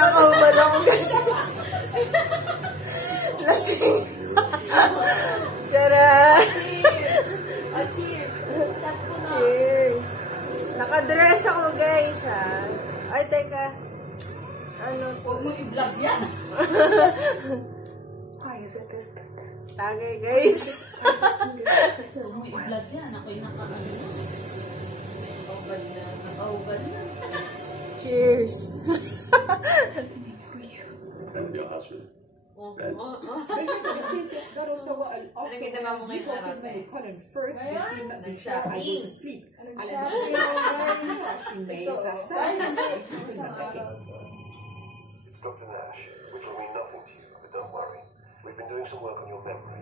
Nakaubad ako guys. Lasing. Tara. Cheers. Shot ko na. Cheers. Nakadress ako guys ha. Ay, teka. Ano po? Huwag mo i-vlog yan. Tagay guys. Huwag mo i-vlog yan. Ako'y nakakalo. Nakaubad na. Cheers. And your husband. Nakita ba mo ngayon araw tayo? It's Dr. Nash, which will mean nothing to you, but don't worry. We've been doing some work on your memory.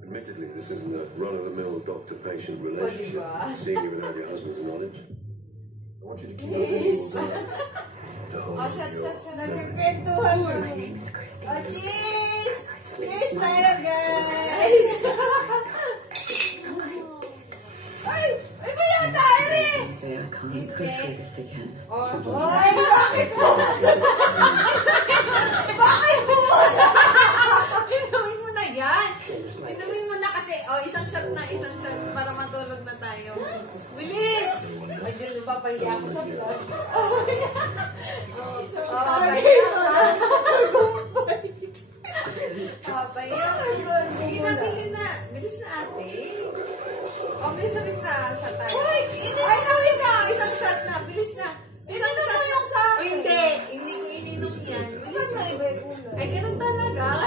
Admittedly, this isn't a run-of-the-mill doctor-patient relationship, seeing you without your husband's knowledge. I want you to keep Yes. shot. Nagkakwentuhan mo. Cheers! Cheers tayo guys! Ay! Ay ba yan tayo eh? Say I can't go through this again. Ay! Bakit mo? Bakit mo muna? Inumin mo na yan. Inumin mo na kasi. Isang shot para matulog na tayo. Bilis! Ay, Diyos, papahiya ako sa vlog. Papahiya ako. Sige na. Bilis na ate. Bilis na. Shot tayo. Ay, bilis na. Isang shot na. Bilis na. Isang shot yung sa akin. Hindi. Hindi ko ininom yan. Bilis na. Ay, ganun talaga.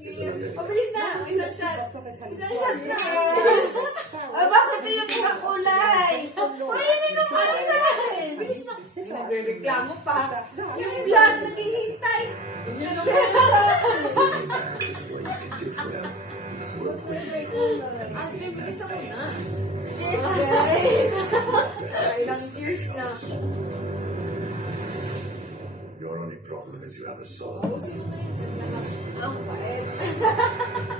Bilis na. Isang shot. Isang shot na. Bakit yung nakakulay? Ininom ka na sa akin. Bilis na. Nagreklamo pa. Yung vlog, naghihintay. Ate, bilis ako na. Cheers, guys. Ilang cheers na. Your only problem is you have a soul. Ang bait.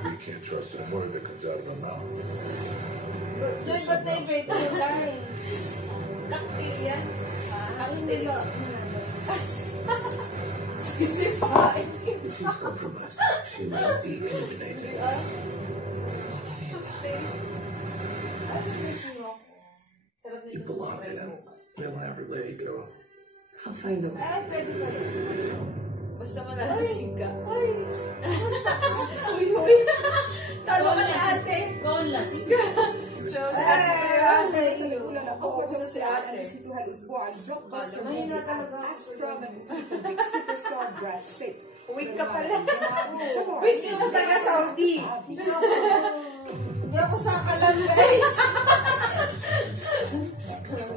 You can't trust a word that comes out of her mouth. Joy, ba't na-invite mo tayo? Cocktail yan? Hindi ba? Sisipain. If she's compromised, she may be eliminated. You belong to them. They'll never let you go. I'll find a way. Ay, pwede ba yun? Basta malalasing ka. Ay! Uy! Talo ka ni ate! Ikaw ang lasing ka. So, si ate, si ate. Ay, na talaga. Superstar Brad Pitt. Uwit ka pala. Uwit ka sa taga-Saudi. Hindi ako sakalan, guys.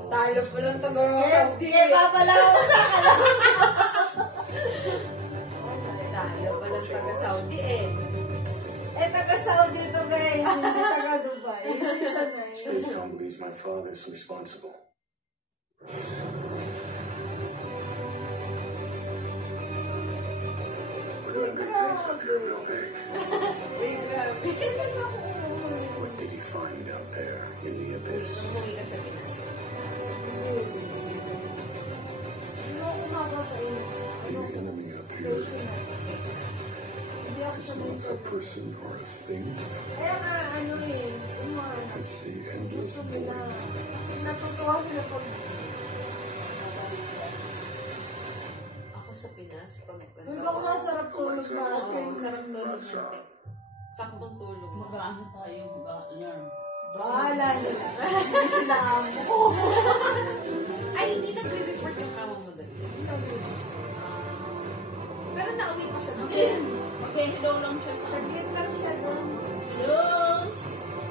Talo pa lang taga-Saudi. Kaya pala ako sakalan. Talo pa lang taga-Saudi eh. Taga-Saudi ito, guys. Hindi taga-Dubai. Hindi sanay. Space Town believes my father is responsible. We're doing big things up here, Bill Big. What did he find out there in the abyss? Umuwi ka sa Pinas. The enemy up here is not a person or a thing. Kaya nga, ano eh. It's the endless void. Natutuwa sila pag... Ako sa Pinas, pag... Uy, baka masarap tulog natin. Oo, sarap tulog natin. Saktong tulog. Mag-ano tayo, mag-alarm. Bahala nila. Hindi sila amo. Ay, hindi nagre-report yung kama mo dali. Pero nauwi pa siya. Okay, hello lang siya sa... Saglit lang siya doon. Hello!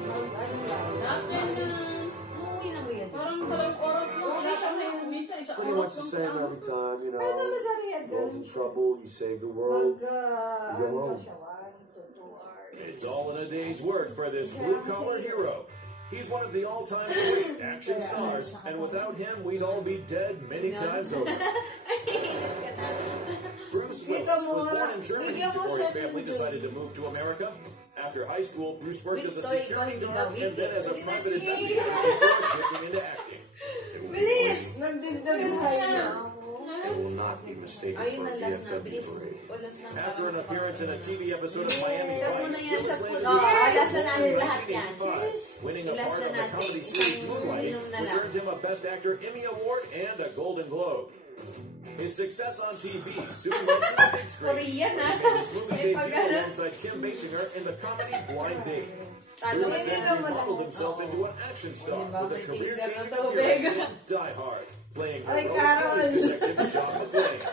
Ano lang. Afternoon! Umuwi na mo yan. Parang dalawang oras na. Wala siya may minsan isang What do you oras. want to say every time, you know, Pwede mo sa Riyadh you're in trouble, you save the world. Ano siya, 1 to 2 hours. It's all in a day's work for this blue-collar hero. He's one of the all-time great action stars, and without him, we'd all be dead many times over. Bruce Willis was born in Germany before his family decided to move to America. After high school, Bruce worked as a security guard and then as a private investigator before switching into acting. Bilis! Nagdindagay na ako. and will not be mistaken Ayun for na, a last na. VFW Bilis. parade. O, last na. After an appearance in a TV episode of Miami Shot mo Vice, na yan, Willis shot mo landed na. the Last na Oscar namin in lahat yan. 1985, winning a Last part na of the natin. comedy series Isang Moonlighting, inom na which lang. earned him a Best Actor Emmy Award and a Golden Globe. His success on TV soon led to the big screen. Korean, ha? He made his movie May debut pagano. alongside Kim Basinger in the comedy Blind Date. Talo Willis ka then nila mo remodeled himself into an action star Diba, with a may career-changing teaser na tubig. appearance in Die Hard, playing Ay, heroic Carol. police detective John McClane.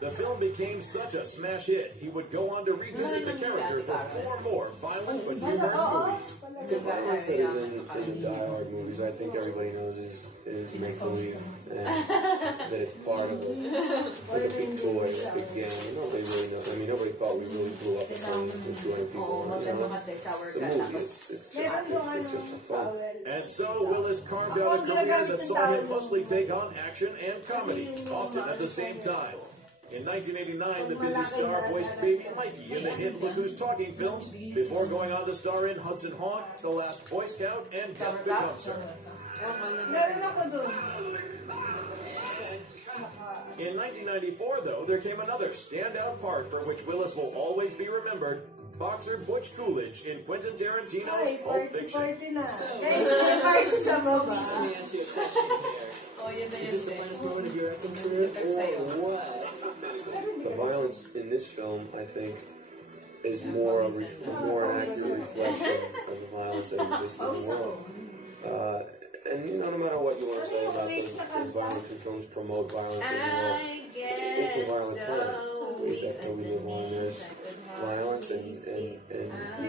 The film became such a smash hit, he would go on to revisit the character for 4 more violent but humorous movies. The violence that is in the Die Hard movies, I think everybody knows is make-believe, and that it's part of like a big toy, a big game. Nobody really knows. I mean, nobody thought we really blew up a plane with 200 people. Oo, You maganda know, mag-shower it's a ka. movie. Tapos, It's just for fun. And so Willis carved out a career that saw him mostly take on action and comedy, often at the same time. In 1989, the busy star voiced Baby Mikey in the hit Look Who's Talking films, before going on to star in Hudson Hawk, The Last Boy Scout, and Death Becomes Her. Meron ako dun. In 1994, though, there came another standout part for which Willis will always be remembered, boxer Butch Coolidge in Quentin Tarantino's Ay, Pulp Fiction. party na. Guys, may party sa baba. Let me ask you a question here. oh, yun na Is yun. this the finest moment of your acting career, or what? The violence in this film, I think, is more an accurate reflection of the violence that exists in the world. And you know, no matter what you want to say about the violence in films promote violence in the world, I it's guess a violent planet. so. There's that we live on. There's violence and Hindi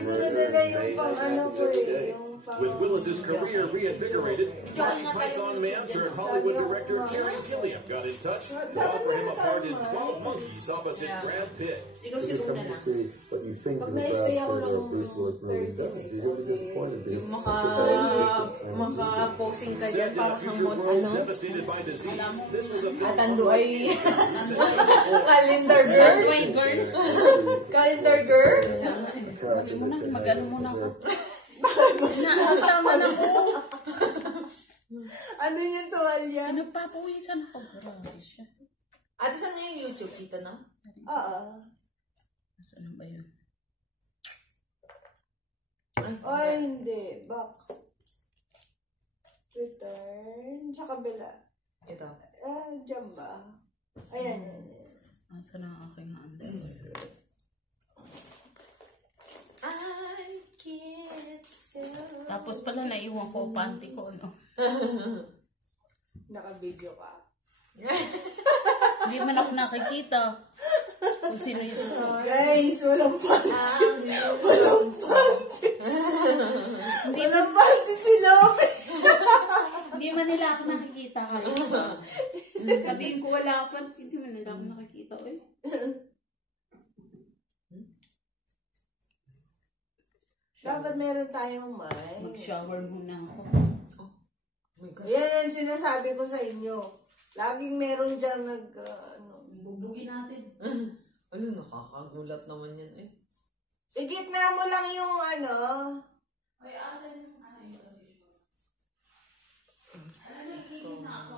murder nila and yung mayhem pang ano happens ko every eh. day. Yung pang... With Willis's career reinvigorated, Monty Python man turned Hollywood director Terry Gilliam got in touch to offer him a part in 12 Monkeys opposite Brad Pitt. Ikaw si You Una come to lang. see what you think Pag is a na-stay Brad ako Pitt or ng Bruce Willis movie does. You're going to be disappointed because Yung it's a very different kind of movie. maka-posing ka dyan, Set in a parang future hamon, world ano? devastated by disease, this was a film Atando unlike ay any produced before. calendar girl. Calendar girl. Dali mo na, mag-ano muna ako. Nasama na ko. Ano yung tuwalya? Nagpapawisan ako. Grabe siya. Ate, saan na yung YouTube? Dito na? Oo. Ano ba yun? Ay, hindi. Back. Return. Sa kabila. Ito. Diyan ba? Ayan. Asa na ang aking handa? I can't sell. Tapos pala naiwan ko ang panty ko, no? Naka-video ka. Hindi man ako nakikita. Kung sino ito. Guys, walang panty. Walang Walang panty si Lope. Hindi man nila ako nakikita. Sabihin ko wala ako panty. Hindi man nila ako nakikita. Eh. Dapat meron tayong mic. Mag-shower muna ako. Yan ang sinasabi ko sa inyo. Laging meron dyan Bubugin natin. Ano, nakakagulat naman yan eh. Igitna mo lang yung ano. Ay, asa yung ano yung television? Ano nagiging na ako?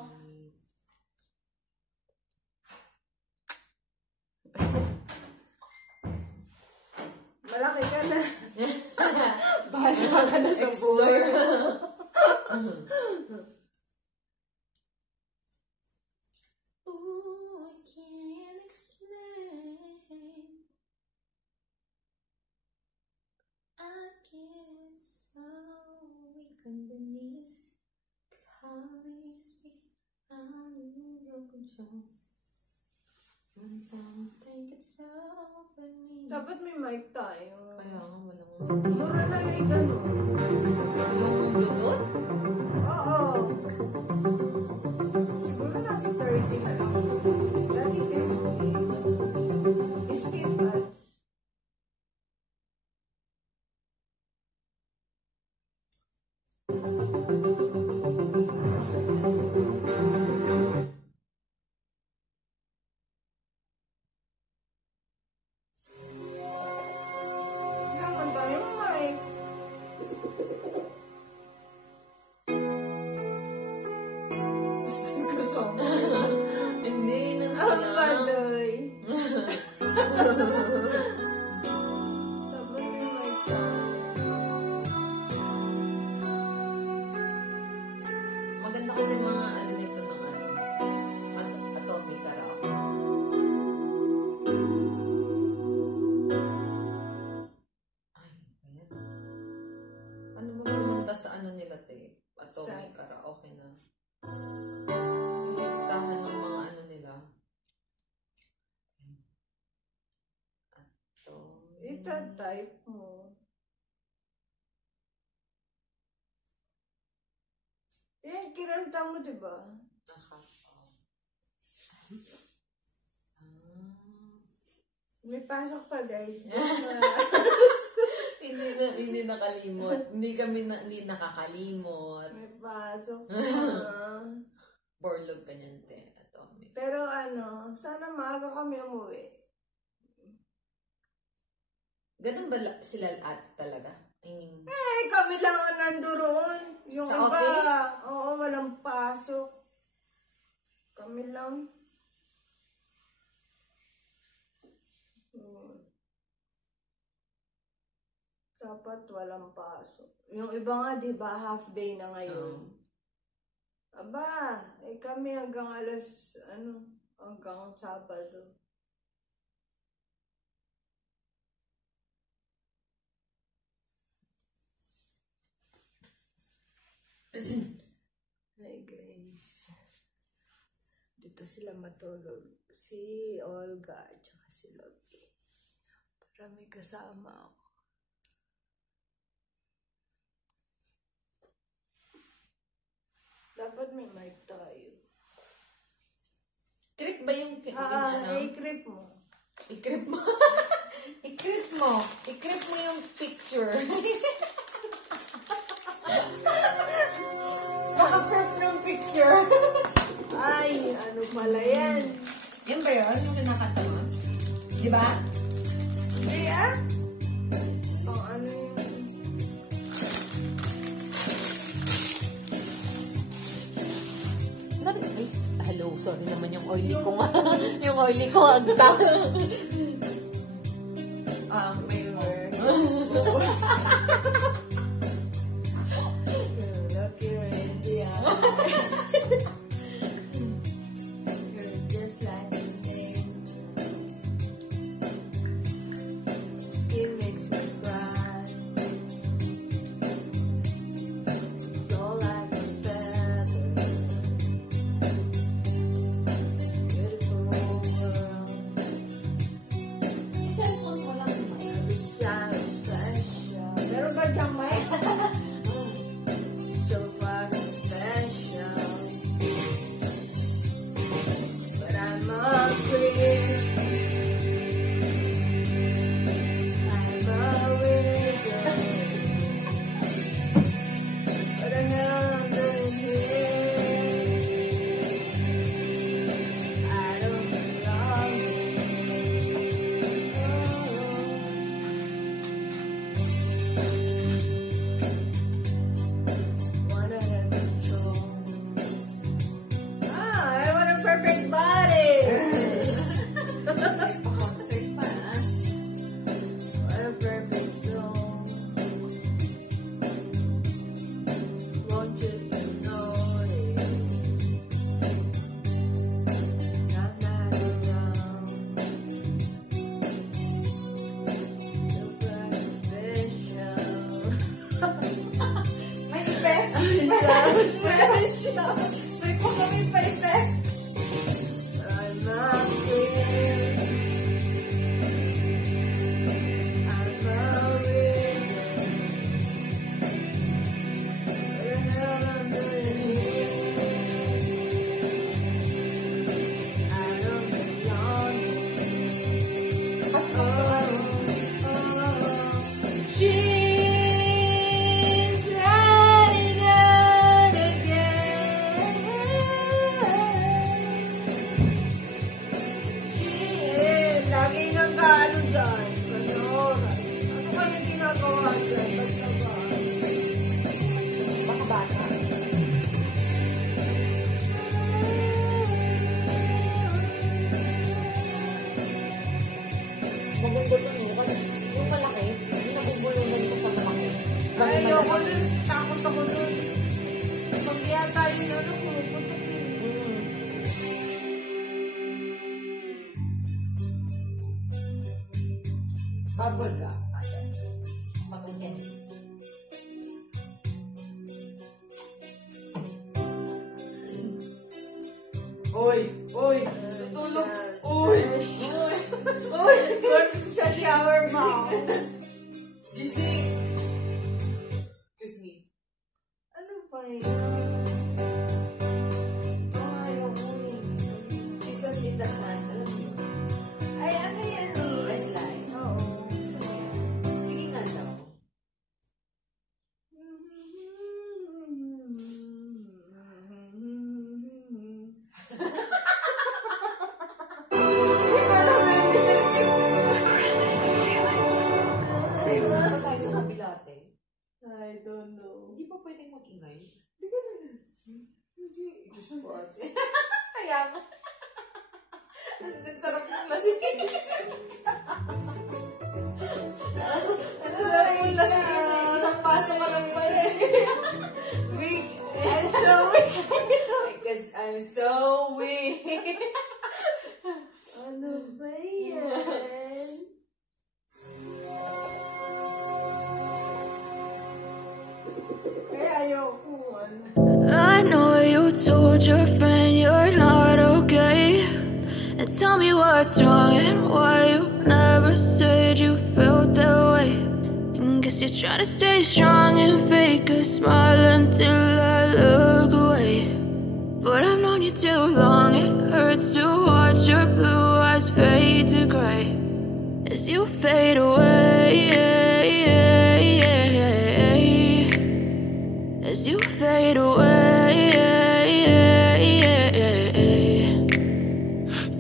Malaki ka na. Bahala ka na sa buhay. Ooh, I can't explain. I get so weak underneath. Could hardly speak. I'm in your control. When something gets over me. Dapat may mic tayo. Kaya nga, walang Mura na lang ganun. yung Bluetooth? Oo. Siguro nasa 30 na lang. Dati 50. Skip ads. Dapat ba yung mic? kita type mo. Yan, kinanta mo, diba? May pasok pa, guys. Hindi nakalimot. Hindi nakakalimot. May pasok pa. Borlog ka niyan, te. Atomic. Pero sana maaga kami umuwi. Ganun ba sila ate talaga? I mean, Kami lang ang nandoon. Yung sa iba, office? oo, walang pasok. Kami lang. Dapat walang pasok. Yung iba nga, di ba, half day na ngayon. Aba, kami hanggang hanggang Sabado. Hi guys. Dito sila matulog. Si Olga at saka si Logie. Para may kasama ako. Dapat may mic tayo. Trip ba yung i-crip mo. I-crip mo? I-crip mo. I-crip mo yung picture. Naka-crip ng picture. Ay, ano pala yan? Yan ba yun? Yung kinakanta mo? Di ba? Hindi ano yun? Ay, hello, sorry naman yung oily ko nga. Yung oily ko agtang. May work. Lucky you're India. You're just like a name. Skin makes me cry. Flow like a feather. Beautiful world. Yung cellphone mo lang. Every sound is special. Meron ba diyang may? So fucking special. But I'm a queen. I'm a winner. But I'm not here. I don't belong wanna have control. I want a perfect body. Pa-concert pa, ha? What a perfect soul. Want you to know it. I'm not around. So fucking special. May effects. May po kami pa effects. I'm not here. I'm a winner. What the hell I'm doing here? I don't belong here. She's riding out again. Lagi nang gaano dyan. Panoras. Ano kayang ginagawa dyan? Ba't ka ba? Baka bata. Maganda to, no? Kasi yung malaki, yung nabubulungan ko sa malaki. Ay, ayoko dun. Takot ako dun. Pag yata yun, pumuputok yun. Bubble ka. Magugin. Uy! Uy! Tutulog! Uy! Uy! Uy! Sa shower mo. plus one. Alam mo yun? Ay, ano yan eh? Westlife? Oo. Sige nga daw. Sa'yo na tayo sa kabilate. I don't know. Hindi pa pwedeng mag-ingay. Hindi ka na hindi. Diyos ko. Kaya nga. Ang sarap ng lasing. Ang sarap ng lasing. Isang paso ka lang pala eh. Weak. I'm so weak. Because I'm so weak. Ano ba yan? I know you told your friend you're not okay, and tell me what's wrong and why you never said you felt that way. And guess you're trying to stay strong and fake a smile until I look away. But I've known you too long, it hurts to watch your blue eyes fade to gray as you fade away. As you fade away.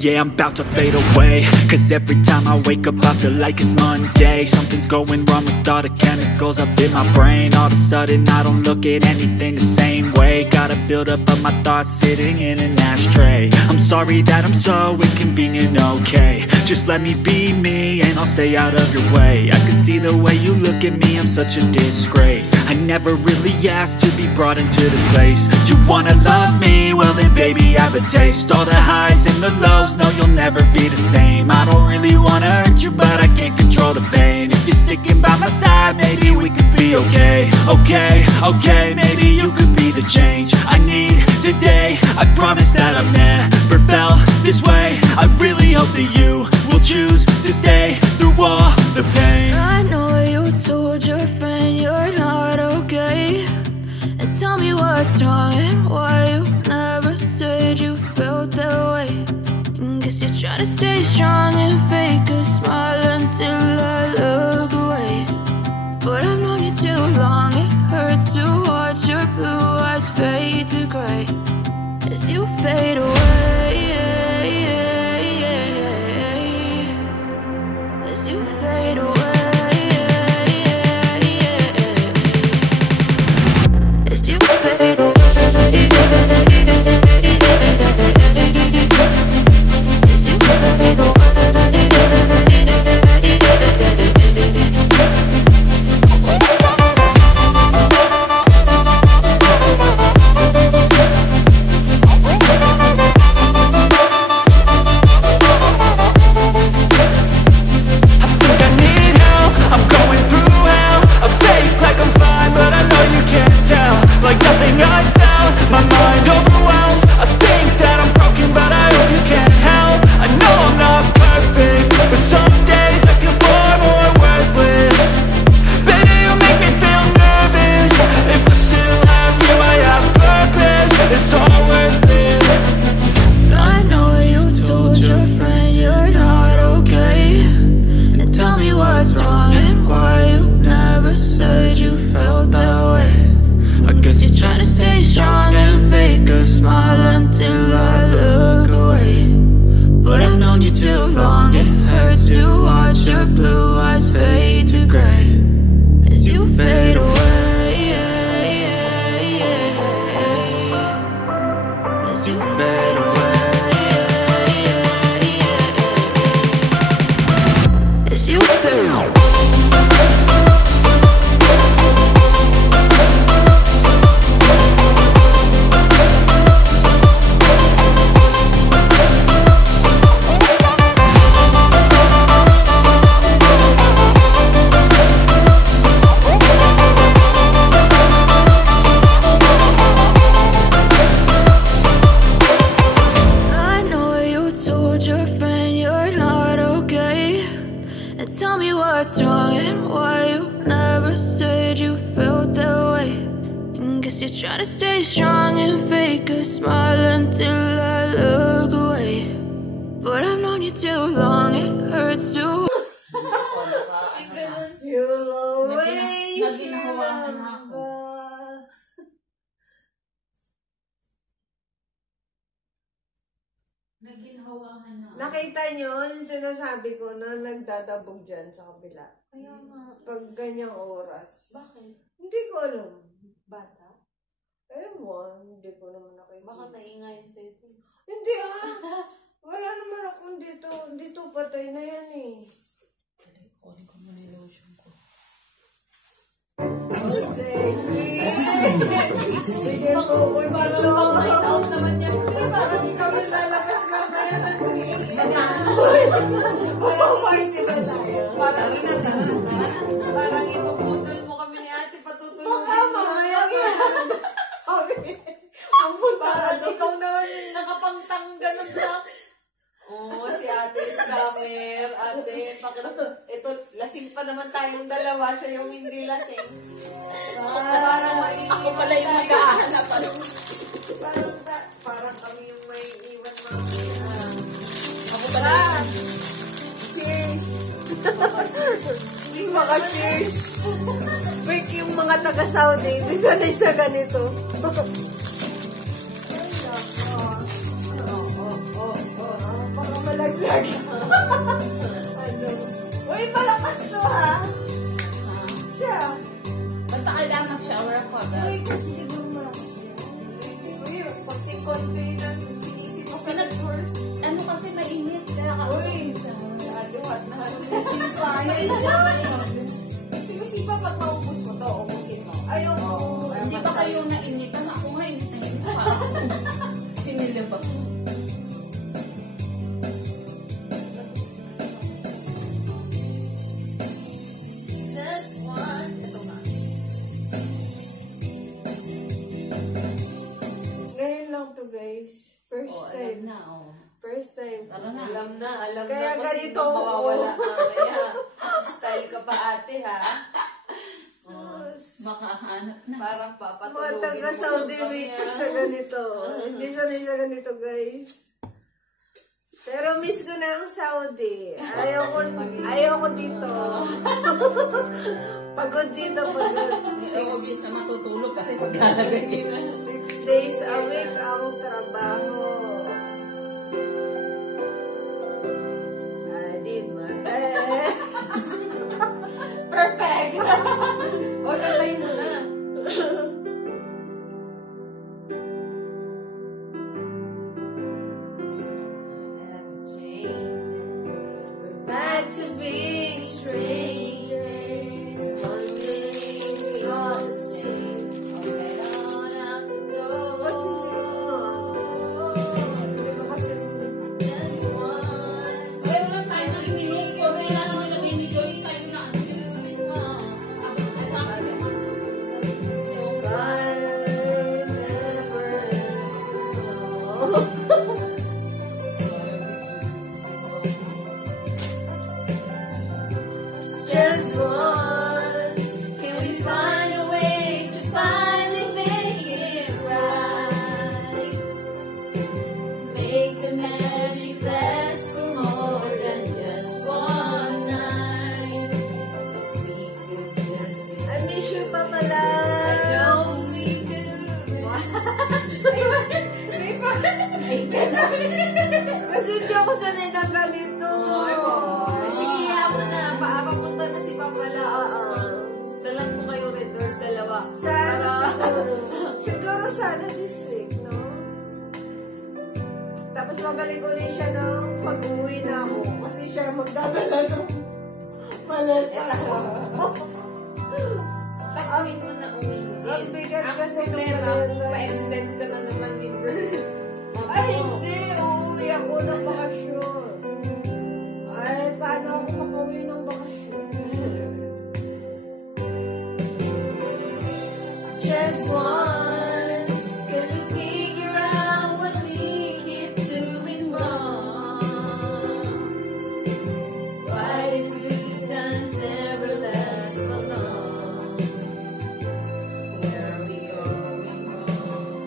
Yeah, I'm about to fade away, cause every time I wake up I feel like it's Monday. Something's going wrong with all the chemicals up in my brain. All of a sudden I don't look at anything the same way. Gotta build up of my thoughts sitting in an ashtray. I'm sorry that I'm so inconvenient, okay. Just let me be me and I'll stay out of your way. I can see the way you look at me, I'm such a disgrace. I never really asked to be brought into this place. You wanna love me? Well then baby I have a taste. All the highs and the lows, no you'll never be the same. I don't really wanna hurt you but I can't control the pain. If you're sticking by my side maybe we could be okay. Okay, okay, maybe you could be the change I need today. I promise that I've never felt this way. I really hope that you will choose to stay through all the pain. I know you told your friend you're not okay, and tell me what's wrong and why you never said you felt that way. And guess you're trying to stay strong and fake a smile until I look away. But I've known you too long, it hurts to watch your blue eyes fade to gray as you fade away. As you fade away. As you fade away. As you fade away. Like nothing I found, my mind overwhelms. I think that I'm broken, but I hope you can't help. I know I'm not perfect, but some days I feel far more worthless. Baby, you make me feel nervous. If I still have you, I have purpose. It's all worth it. I know you told your friend you're not okay, and tell me what's wrong and why you never said you felt that way. I guess you're trying to stay strong and fake a smile until I look away. But I've known you too long, it hurts to watch your blue eyes fade to gray as you fade away. As you fade away. As you fade away. Tell me what's wrong and why you never said you felt that way. And guess you're trying to stay strong and fake a smile until I look away. hawakan na. Nakita nyo, yung sinasabi ko na nagdadabog dyan sa kabila. Kaya nga. Pag ganyang oras. Bakit? Hindi ko alam. Bata? Ewan, hindi ko naman nakikita. Baka naingayin sa'yo. Hindi wala naman akong dito. Dito patay na yan eh. Kunin ko muna yung lotion ko. Sige po, Parang pang-night out naman yan. Parang ikaw yung lalabas mamaya ng Parang ibubudol mo kami ni ate, patutulogin mo. Parang ikaw naman yung nakapangtangga ng black. Oo, si ate scammer. Ate, ito, lasing pa naman tayong dalawa. Siya yung hindi lasing. Parang Ako pala yung nag-ahanap. Parang kami yung may iwan mamaya. Ako pala Cheers! Mga cheers! Wait, yung mga taga-Saudi, hindi sanay sa ganito. Baka malaglag. Uy, malakas to ha! Siya. Basta kailangan mag-shower ako agad. Uy, kasi siguro malakas yan. Uy, konti-konti na sinisip mo sa nag-first. Ano kasi mainit. Kaya ka. Uy! Hot na hot. Mainit. Sipa pag maubos mo to, ubusin mo. Ayoko. Hindi ba kayo nainitan? Ako nga init na init pa ako. Sinilab ako. Just once. Ito na. Ngayon lang to guys. First Oh, time. alam na, oh. First time. Tara na. Alam na Kaya kung ganito sino ako. mawawala mamaya. Style ka pa ate ha. Makahanap na. Parang Mga papatulogin mo taga-Saudi yung wait kanya. sa ganito. Hindi sanay sa ganito guys. Pero miss ko na ang Saudi. Ayoko dito. Pagod dito, pagod. So, obvious na matutulog kasi paglalagay nila. 6 days a week ang trabaho. I did my best. Perfect! O, kantayin mo na. We're back to being strangers. Wondering we all the same. Okay, on out the door. What you Just once. Kaya wala tayo narinig. Kung may naman namin ni Joyce, tayo na ang With mom. Just once, can we find a way to finally make it right? Make the magic last for more than just one night. If we could just I miss you, Papa Love. I know we could. Kasi hindi ako sanay na ganito. Sige, ako na. Papunta na si Papa Laos. Dalang ko kayo Red Doors dalawa. Sana siguro. Siguro sana this week, no? Tapos magaling ulit siya ng pag-uwi na ako. Kasi siya magdadala ng maleta ko. Sakuhin mo na uwi mo din. Ang bigat Ang kasi problema, ng kung pa-extend ka na naman din, bro. Ay, hindi. Uuwi ako ng bakasyon. Ay, paano ako makauwi ng bakasyon? Just once, can you figure out what we keep doing wrong? Why do good times never last for long? Where are we going wrong?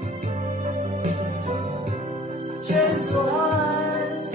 Just once,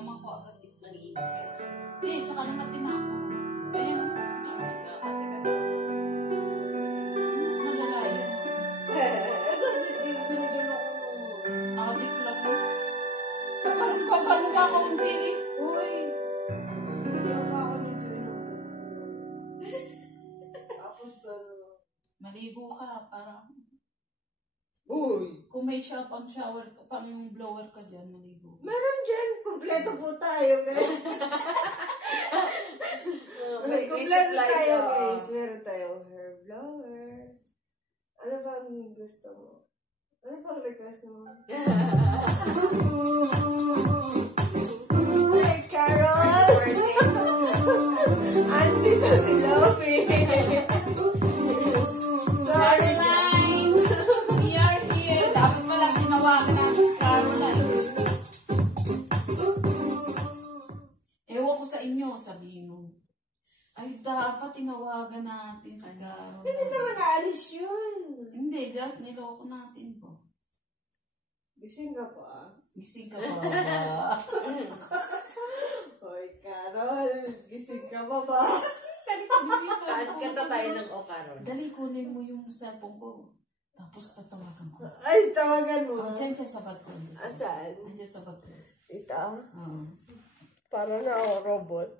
naman ko agad dito. Hindi, tsaka naman din ako. Ayun. Mas malala yun. Kasi binigyan ako nung... Adik lang mo. Parang gagano ka kaunti eh. Uy! Binigyan ka ako ng Juno. Tapos gano'n. Maligo ka, parang... Uy! Kung may shower ka, parang yung blower ka dyan, maligo. Meron dyan. Kompleto po tayo, guys. Kompleto tayo, guys. Meron tayong hair blower. Ano ba ang gusto mo? Ano ba ang request mo? Hi, Carol! Andito si Lofi. Sorry, Caroline! We are here. Dapat pala tinawagan natin si Caroline. Ewan ko sa inyo, sabihin mo. Ay, dapat tinawagan natin si Caroline. Hindi naman naalis yun. Hindi, dapat niloko natin po. Gising ka pa. Gising ka pa ba? Hoy, Carol. Gising ka pa ba? Kanta tayo ng Okaron. Dali, kunin mo yung cellphone ko. Tapos tatawagan ko. Ay, tawagan mo. Diyan sa bag ko. Asan? Diyan sa bag ko. Ito? Oo. Para na ako robot.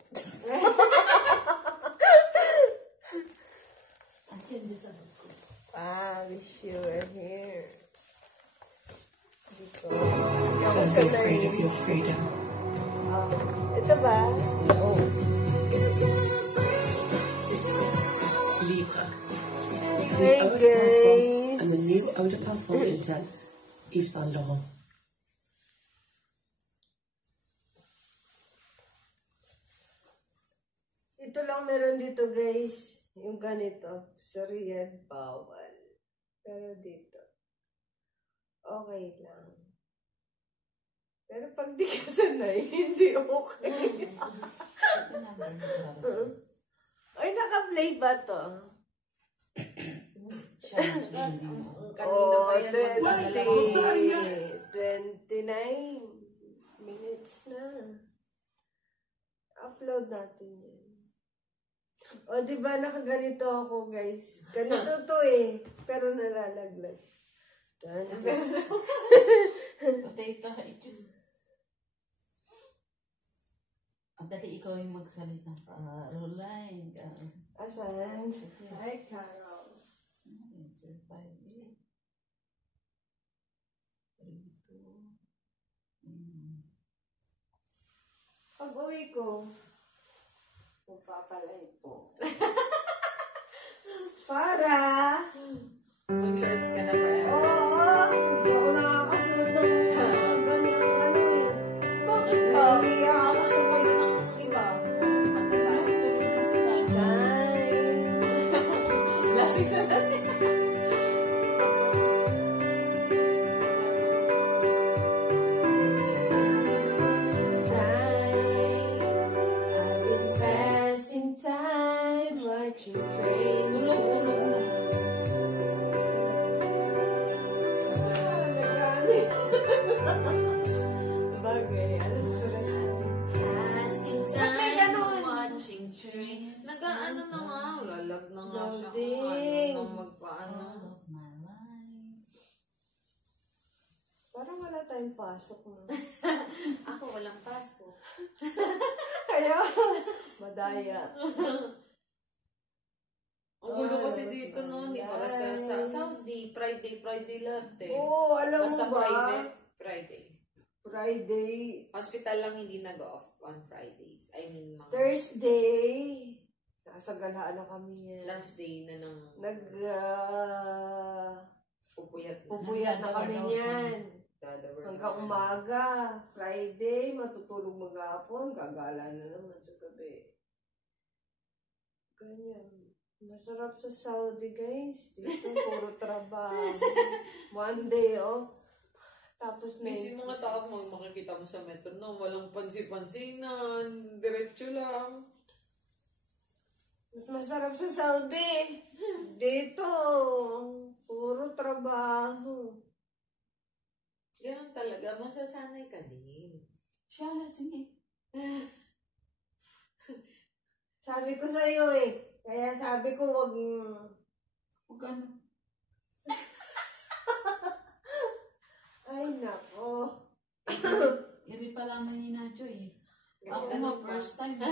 Diyan sa bag ko. Wish you were here. Don't be afraid of your freedom. Ito ba? No. Libra. Hey, guys. And the new eau de parfum intense, Yves Saint Laurent. Ito lang meron dito, guys. Yung ganito. Sa Riyadh, bawal. Pero dito, okay lang. Pero pag di ka sanay, hindi okay. Ay, naka-play ba to? Kanina pa yan. 29 minutes na. Upload natin yan. O, diba nakaganito ako, guys? Ganito to eh. Pero nalalaglag. Patay tayo. Dali, ikaw yung magsalita. Caroline. Asan? Hi, Carol. Survive it. 3, 2. Pag uwi ko, magpapalay po. Para? Mag-shorts ka na ba? Oo! Hindi ako nakakasunod ng ganyang ano eh. Bakit ba? Nakakasunod na ng iba. Kanta tayo. Tulog na sila. Lasing na lasing. I've been passing time watching trains. Tulog na. Bagay. Ano pala sabi? Passing Ba't may time ganon? watching trains. Nag-ano na nga. Lalag na nga siya. Loading. Ayaw na magpaano. All of my life. Parang wala tayong pasok na. Ako walang pasok. Kaya, madaya. Ang gulo kasi dito noon, di para sa Saudi, Friday lahat eh. Oo, alam Basta mo ba? private, Friday. Friday, Hospital lang hindi nag-off on Fridays. I mean, mga Thursday. Nakasagalaan na kami yan. last day na ng pupuyat na. Pupuyat na kami yan. Dadawar Hanggang umaga. Friday, matutulog maghapon. Gagala na naman sa gabi. Ganyan. Masarap sa Saudi, guys. Dito, puro trabaho. Monday, Tapos may... Busy mga tao mo, makikita mo sa metro, no? Walang pansi-pansinan, diretso lang. Mas masarap sa Saudi. Dito, puro trabaho. Ganun talaga, masasanay ka din. Siya lasing eh. Sabi ko sa'yo eh. Kaya sabi ko wag ano. Ay, nako. Iri pa lang ni Nacho eh. Ako nga, first time.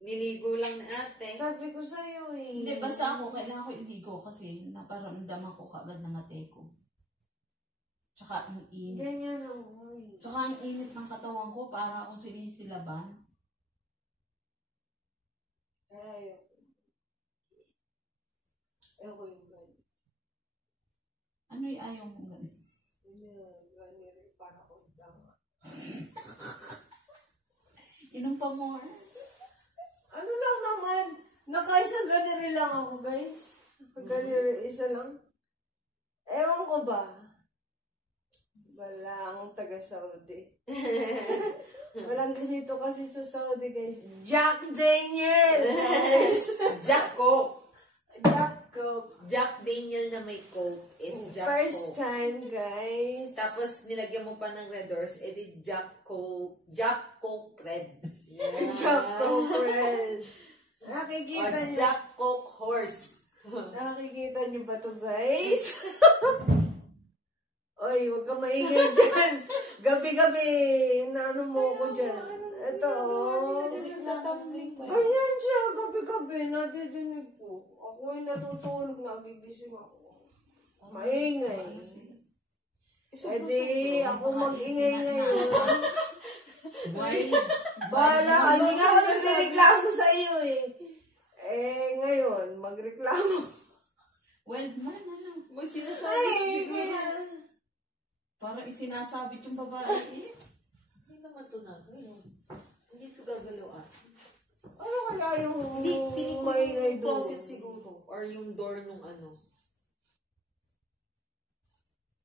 Niligo lang na ate. Sabi ko sa'yo eh. Hindi, basta ako, kailangan ko iligo kasi naparamdam ako kagad ng ate ko. Tsaka ang init. Ganyan ako eh. Tsaka ang init ng katawan ko para ako sinisilaban. Ay, ayoko yung gano'n. Ano yung ayaw mong gano'n? Gano'n para ko dama. Inom pa more? Ano lang naman? Nakaisa ganiri lang ako, guys. Ganiri, isa lang. Ewan ko ba? Wala akong taga-Saudi. Walang ganito kasi sa Saudi, guys. Jack Daniel! Guys. Jack Coke. Jack Coke. Jack Daniel na may Coke is Jack First Coke. time, guys. Tapos nilagyan mo pa ng Red Horse, edi Jack Coke Red. Yeah. Jack Coke Red. Nakikita niyo. Jack Coke Horse. Nakikita niyo ba to, guys? Oy, huwag ka maingay dyan. Gabi-gabi, naano mo ko dyan. Ito, ganyan siya, gabi-gabi, nadidinig ko. Ako ay natutulog, nagigising ako. Maingay. Pwede ako mag-ingay ngayon. Bahala, hindi nga ako nagreklamo sa iyo eh. Eh, ngayon, magreklamo. Well, man. May sinasabi siguro. Parang isinasabit yung babae eh. Hindi naman ito na. Hindi ito gagalaw. Ano kaya yung Piling ko maingay yung doon? closet siguro. Or yung door nung ano.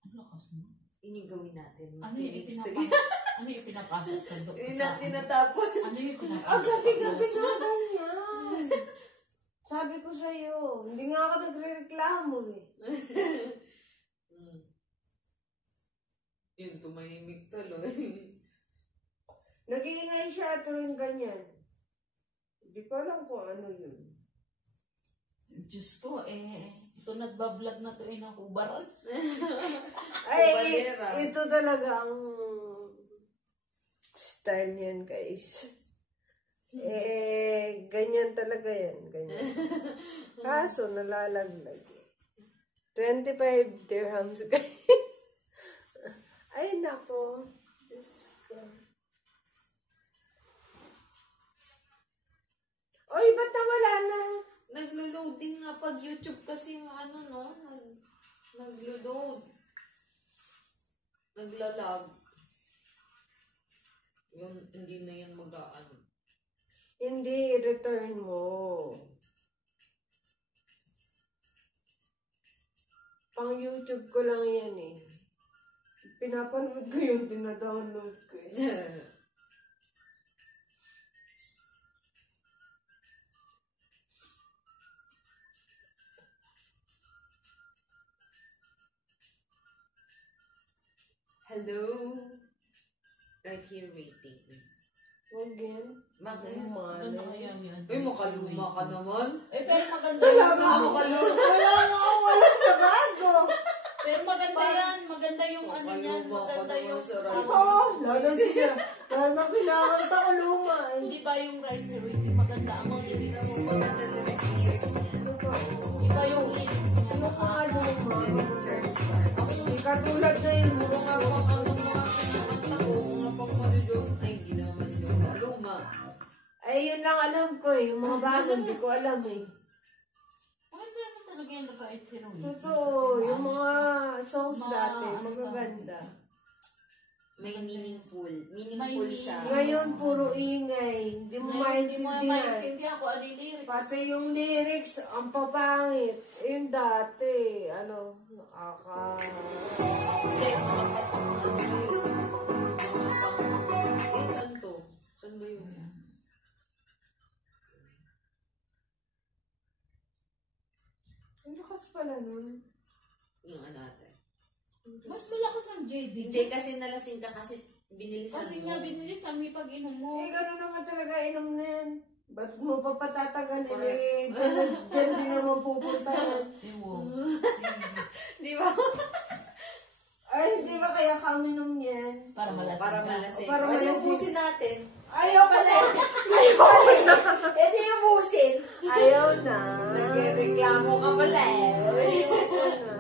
Ano lakas mo? Yun yung gawin natin. Ano yung pinapasok sa doon? Yun natin natapos. Ano yung pinapasok Ah, sa sabi ka, puso? ganyan. Sabi ko sa'yo, hindi nga ako nagre-reklamo eh. Yun, tumahimik tuloy. Nag-iingay siya tuloy ganyan. Hindi ko alam kung ano yun. Diyos ko, ito nagbablog na to nakubaran. Ay, ito talaga ang style niyan, guys. Ganyan talaga yan. Ganyan. Kaso, nalalaglag. 25 dirhams, guys. Ay, nako. Diyos ko. Oy, ba't nawala na? Naglo-loading nga pag YouTube kasi ano no, naglo-load. Naglalag. Yun, hindi na yan mag-ano. Hindi, return mo. Pang YouTube ko lang yan eh. Pinapanood ko yung dinadownload ko eh. Hello? Right here waiting. Huwag yan. Bakit? Ano kaya yan? Uy, makaluma ka naman. Pero maganda yan. Wala sa bago. Pero maganda yan. Maganda yung ano yan. Maganda yung... Ito, lalo siya. Lalo kinakanta ko luma eh. Hindi ba yung right here waiting? Maganda ang mga lyrics mo. Maganda na rin yung lyrics niya. Iba yung lyrics niya. Ano ka nga luma? Lyric church. Katulad na yun. Kung nga pang ano mga kinakanta ko, kung nga pang malulog. Ay, hindi naman luma. Luma. Ay, yun lang alam ko eh. Yung mga bago, hindi ko alam eh. Maganda naman talaga yung right here waiting. Totoo, yung mga songs dati, magaganda. May meaningful. Meaningful siya. Ngayon, puro ingay. Hindi mo maintindihan. maintindihan kung ano yung lyrics. Pati yung lyrics, ang papangit. Yung dati, ano, Hindi, mga patok na ano yun. Mga pang... saan to? Saan ba yun? Ang lakas pala nun. Yung ano ate. Mas malakas ang JD. Hindi kasi nalasing ka kasi Binilisan Kasi mo. nga binilisan mo yung pag-inom mo. Eh, gano'n naman talaga inom na yan. Ba't mo pa patatagalin Correct. eh? Diyan din naman pupunta yan. Di ba? Ay, hindi ba kaya kami inom yan? Para malasing. Para malasing. Para Pwede malasing. ubusin natin. Ayaw pala. Ayaw na. Eh, di ubusin. Ayaw na. Nagreklamo ka pala eh.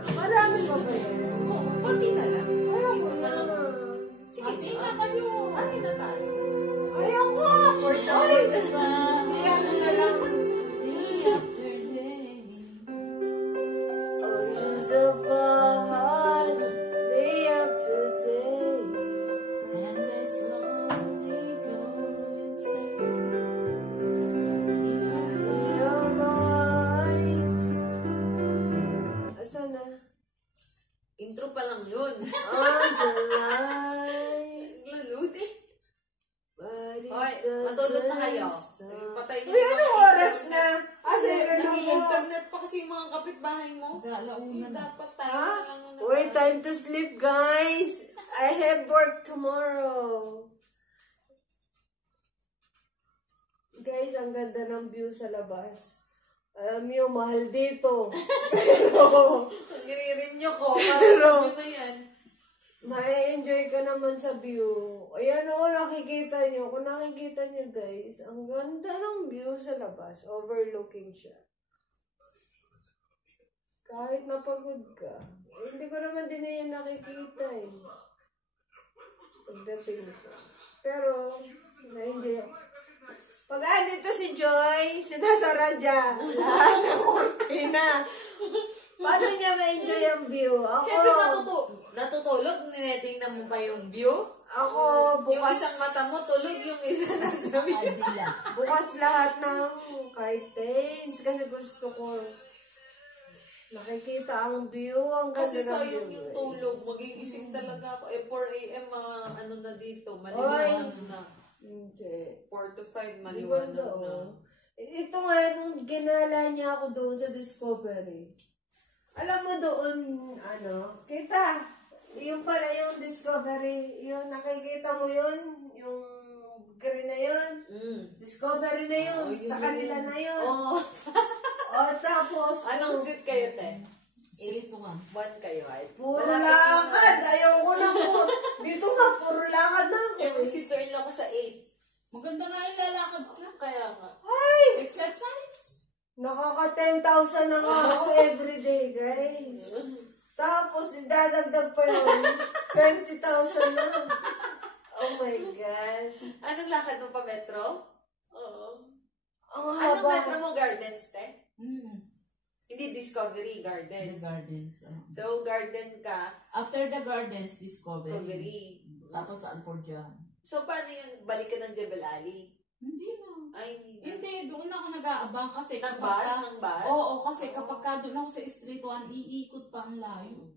Marami pa ba yan? Konti na lang. Ayaw Dito ko na na. lang. Sige, di na kayo. Ay, na tayo. Ayaw ko. Ay, siya na lang. Oh, sa bahal, day after day. And they slowly go insane. Your voice. Asan na? Intro pa lang yun. On the line. Lalud eh. But it Hoy, doesn't matulog na kayo. stop. Patay niyo Uy, yung anong mga oras internet. na? Asa yung relo mo? Nag-internet pa kasi yung mga kapitbahay mo. Galauna na. Dapat tayo Ha? na lang yung Uy, time to sleep, guys. I have work tomorrow. Guys, ang ganda ng view sa labas. Alam niyo, mahal dito. Pero, Nagre-renew ko. Pero- Parang na yan. ma-enjoy ka naman sa view. Ayan o, nakikita niyo. Kung nakikita niyo, guys, ang ganda ng view sa labas. Overlooking siya. Kahit napagod ka. Hindi ko naman din na yan nakikita eh. Pagdating ko. Pero, na-enjoy ako. Pag andito si Joy, sinasara dyan. Lahat ng kurtina. Paano niya ma-enjoy ang view? Ako, Siyempre natutulog, ninetingnan mo pa yung view. ako, Yung bukas, isang mata mo tulog, yung isa nasa view. bukas lahat ng curtains. Kasi gusto ko nakikita ang view. Ang ganda Kasi ng sayang view. yung tulog, magigising talaga ako. 4 a.m. ano na dito, Oy. maliwanag na. Hindi. 4 to 5, Diba maliwanag na. daw? Ito nga, nung ginala niya ako doon sa Discovery. Alam mo doon, kita, yung pala yung Discovery, yung nakikita mo yun, yung green na yun, Discovery na yun, yun sa yun kanila yun. na yun. Oh. O tapos, Anong street kayo, te? Ito nga. 1 kayo, ay? puro Malapit lakad, ayaw ko na po. Dito nga, puro lakad na ako. Yung sister-in-law ko sa 8. Maganda nga yung lalakad ka. Kaya nga. Ay! Exercise. Nakaka 10,000 na nga ako everyday, guys. Tapos, idadagdag pa yun. 20,000 na. Oh my God. Anong lakad mo pa, Metro? Oo. Ang Anong haba. Metro mo, Gardens, te? Mm. Hindi Discovery, The Garden. Gardens. So, Garden ka, After the Gardens, Discovery. Discovery. Tapos saan po dyan? So, paano yun? Balik ka ng Jebel Ali? Hindi na. Ay, hindi. Hindi, doon ako nag-aabang kasi Ng kapag bus? ka- Ng bus? Oo, kasi kapag ka doon ako sa Street 1, iikot pa ang layo.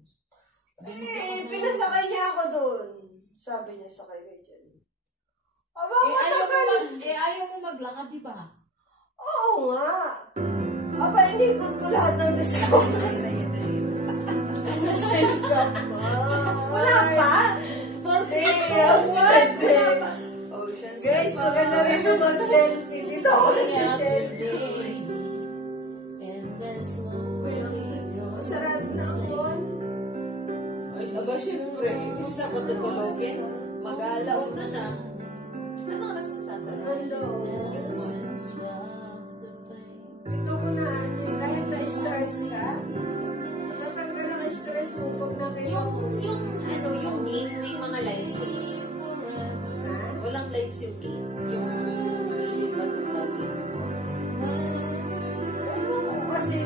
Pinasakay niya ako doon. Sabi niya, sakay kayo dyan. Aba, ayaw mo maglakad, di ba? Oo nga. Aba, inikot ko lahat ng Discovery. Wala pa? Ocean Guys, maganda rin yung mag-selfie. Dito ako nag-selfie. Sarap na ako. Ay, aba, syempre, hindi mo sa patutulogin. Mag-aalaw na na. Ano ka na sasasala? Hello. Ito ko na, kahit na-stress ka, matatanggal ang stress mo pag nakita mo. Yung gate, may mga lights ko. Walang lights yung gate. Yung batong gate. Kasi,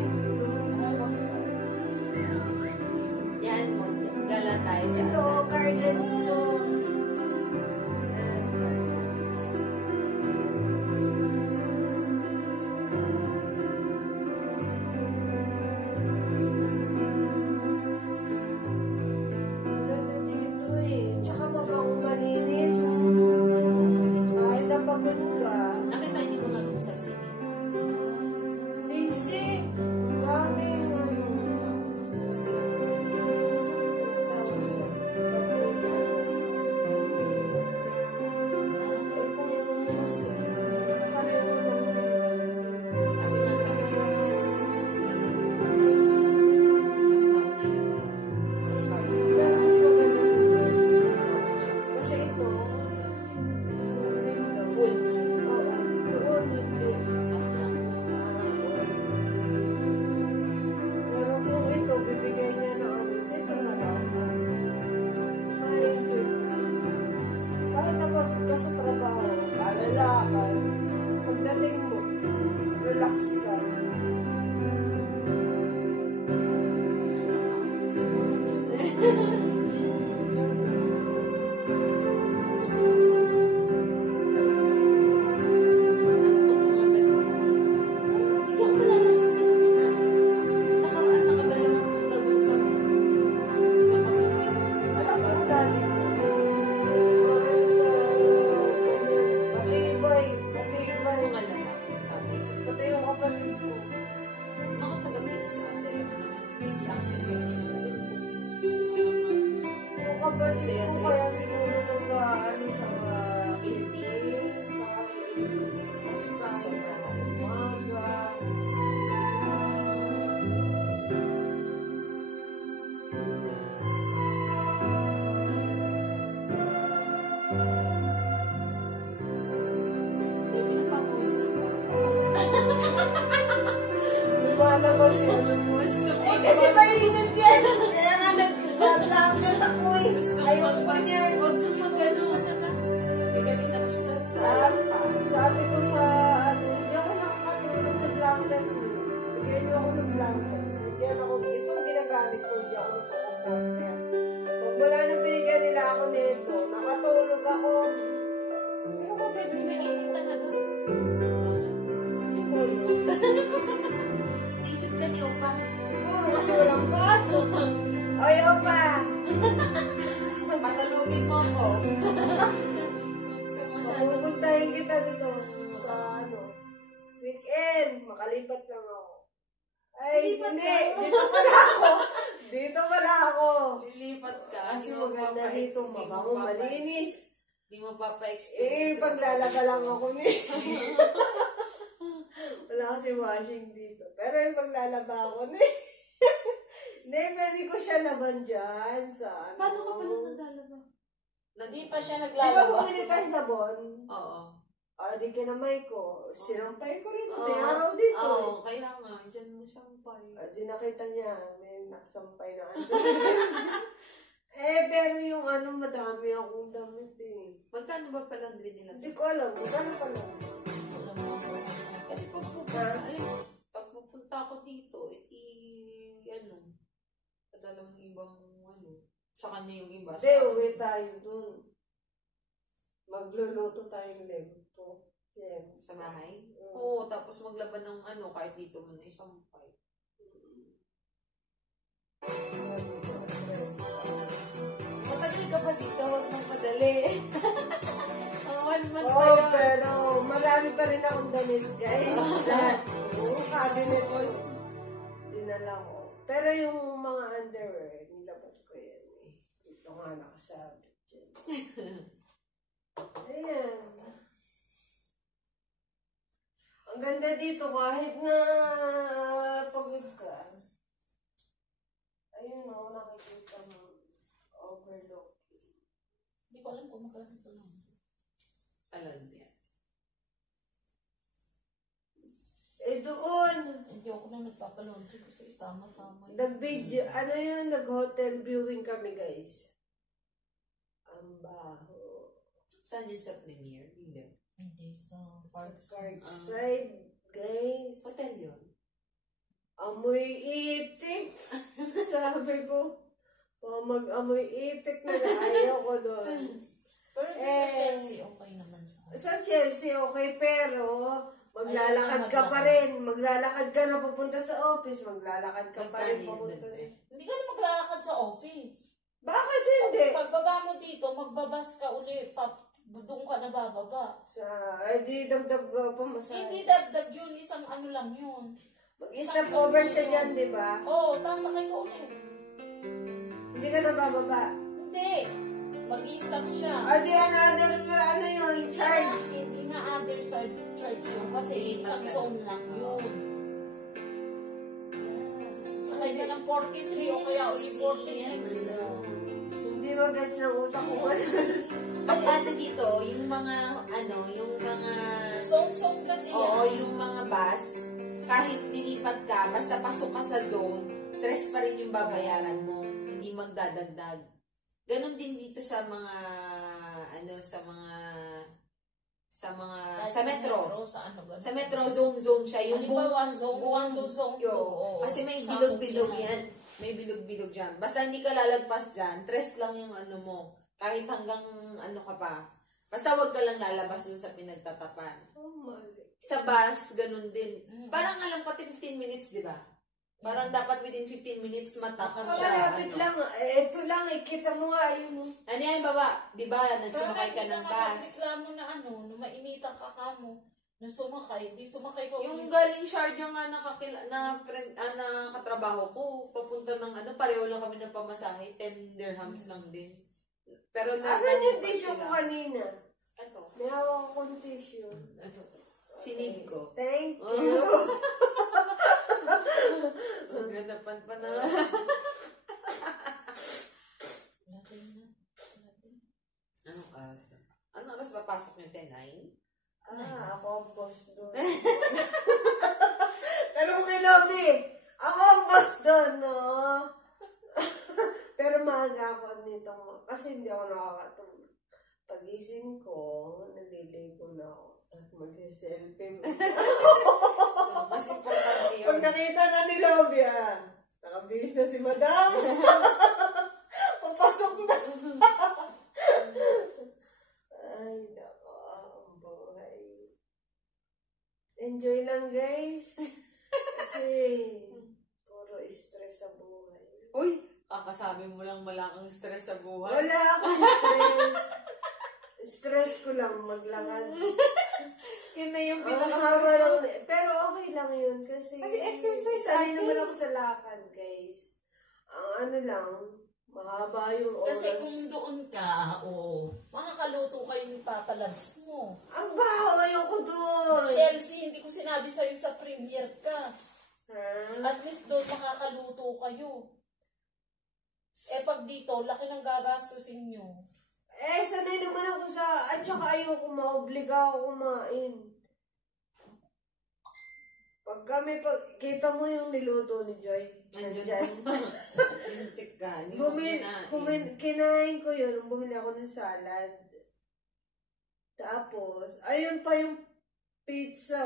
Yan, gala tayo sa ito, gardens to. Ganda dito eh. Tsaka mukhang malinis. Kahit Kahit napagod ka sa trabaho, lalakad, pagdating mo, relax ka. Kasi mainit yan. Kaya nga nag-blanket ako eh. Ayaw pa niya. Huwag kang mag-ano. Kanina ko siya sa alam pa. Sabi ko sa hindi ako nakakatulog sa blanket. Bigyan niyo ako ng blanket. Bigyan ako. Ito ginagamit ko. Hindi ako nagko-comforter. Pag wala nang binigyan nila ako nito, nakatulog ako. Pero kung pwede mainit talaga. Hindi ko yun. Naisip ka ni Opa. Siguro kasi walang paso. Oy, Opa! Patulogin mo ako. Pupuntahin kita dito sa weekend. Makalipat lang ako. Ay, hindi. Dito pala ako. Dito pala ako. Lilipat ka. Kasi maganda dito. Mabango, malinis. Hindi mo pa-experience. Paglalaga lang ako ni. Wala kasi washing dito. Pero yung paglalaba ako ni. Hindi, pwede ko siya laban dyan. Paano ka pala naglalaba? Hindi pa siya Di ba naglalaba. bumili tayo sabon? Oo. Di kinamay ko. Sinampay ko rin. May araw dito. Oo, kaya nga. Diyan mo sampay. Di nakita niya. May nakasampay na pero yung madami akong damit eh. Magkano ba pala din nila? Hindi ko alam. Magkano pala? Pag pupunta ako dito, padala mo ibang sa kanya yung iba. Hindi, uwi tayo dun. Magluluto tayong lento. Yeah. Sa bahay? Oo, tapos maglaban ng kahit dito mo na isampay. Matagal ka pa dito, huwag mong madali. 1 month pa lang. Pero marami pa rin akong damit, guys. Cabinet ko. Dinala ko. Pero yung mga underwear, nilabot ko yan eh. Ito nga nakasabit dyan. Ayan. Ang ganda dito kahit na pagod ka. Ayun o, nakikita mo. Overlook. Hindi ko alam kung magkano ito lang. Alam niya. Doon. Hindi ako na nagpapalunchi kasi sama-sama. Nag-hotel viewing kami, guys. Ang baho. Saan yun sa premiere? Hindi. Hindi, sa Parkside, guys. Hotel yun? Amoy itik. Sabi ko, mag-amoy itik na ayaw ko doon. Pero sa Chelsea, okay naman sa Chelsea, okay, pero maglalakad ka pa rin. Maglalakad ka na papunta sa office. Maglalakad ka pa rin papunta. Hindi ka na maglalakad sa office. Bakit hindi? Pagbaba mo dito, magbabas ka ulit. Doon ka na bababa. Di dagdag pamasahe. Hindi dagdag yun. Isang ano lang yun. Mag-stop over siya dyan, di ba? Oo, tapos sakay ka ulit. Hindi ka na bababa? Hindi. Mag-i-stop siya. Di another, yun, charge. Hindi nga other charge yun. Kasi isang zone lang yun. Sakay ka ng 43 o kaya uli 46 na. Hindi magets ng utak ko. Kasi dito, yung mga, yung mga... Zone kasi yan. Oo, yung mga bus, kahit lilipat ka, basta pasok ka sa zone, 3 pa rin yung babayaran mo. Hindi magdadagdag. Ganon din dito sa mga, sa metro. Sa ano ba? Sa metro zone siya. Yung Halimbawa, zone 1 to zone 2. Kasi may bilog-bilog yan. May bilog-bilog dyan. Basta hindi ka lalagpas dyan, tres lang yung ano mo. Kahit hanggang ano ka pa. Basta wag ka lang lalabas dun sa pinagtatapan. Sa bus, ganun din. Parang alam ko, 15 minutes, di ba? Parang dapat within 15 minutes matapos siya. Malapit lang. Ito lang, kita mo nga yun. Ano yan, baba? Di ba, nagsumakay ka ng bus? Reklamo na ano, na mainitan ka kamo. Na sumakay, di sumakay ka. Yung galing Sharjah nga nakatrabaho ko, papunta ng ano, pareho lang kami ng pamasahe, 10 dirhams lang din. Pero asan yung tissue ko kanina? Ito. May hawak akong tissue. Ito. Sinid ko. Thank you. Maganapan pa na. Ano oras papasok niyo? 10:09? Ako ang boss doon. Tanong kay Lobby. Ako ang boss doon, no? Pero maaga ako nito. Kasi hindi ako nakakatulog. Pagising ko, naliligo na ako. Tapos mag-selfie. Mas importante yun. Pag nakita na ni Lobby, nakabihis na si Madam. Papasok na. Ay, nako. Ang buhay. Enjoy lang, guys. Kasi, puro stress sa buhay. Uy, kakasabi mo lang malaking stress sa buhay. Wala akong stress. Stress ko lang maglakad. Yun na yung pinaka-stress. Pero okay lang yun kasi exercise sanay naman ako sa lakad, guys. Ang ano lang, mahaba yung oras. Kasi kung doon ka, makakaluto kayo yung papalabs mo. Ang baho, ayoko doon. Sa Chelsea, hindi ko sinabi sa'yo sa premier ka. At least doon makakaluto kayo. Pag dito, laki ng gagastusin nyo. Sanay naman ako sa, at saka ayoko maobliga ako kumain. Pag kami, kita mo yung niluto ni Joy. Nandyan. Hintik ka. Kinain ko yun, bumili ako ng salad. Tapos, ayun pa yung pizza,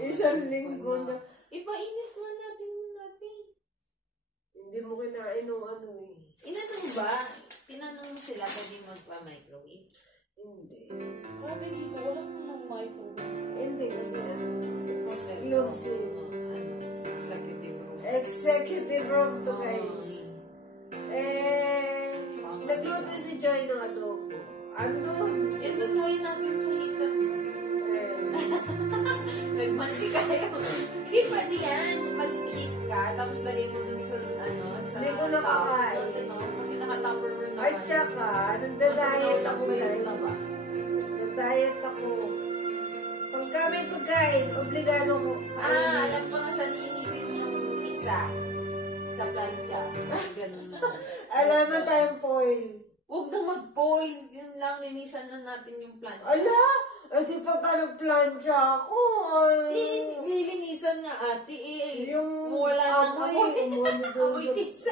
Isang linggo na. Ipainit mo natin. Hindi mo kinain ng ano Inanong ba? Tinanong mo sila pwede magpa-microwave? Hindi. Grabe dito, walang nang microwave. Hindi kasi executive room to guys. Nagluto si Joy ng adobo. Ano? Yan, lutuin natin sa heater. Nagmantika kayo. Hindi pwede yan. Mag-heat ka, tapos lagay mo dun sa, sa hindi ko nakakain. Kasi naka-tupperware naman. At saka, nagda-diet ako guys. Nag-diet ako. Pag kami pagkain, obligado ko. Alam ko na sa ninitin yung pizza. Sa plancha. Ganun na. Alam mo tayong foil. Huwag na mag-foil. Yun lang, linisan na natin yung plancha. Ala! Kasi pagka nag-plancha ako, nilinisan nga ate yung wala nang amoy. Amoy pizza.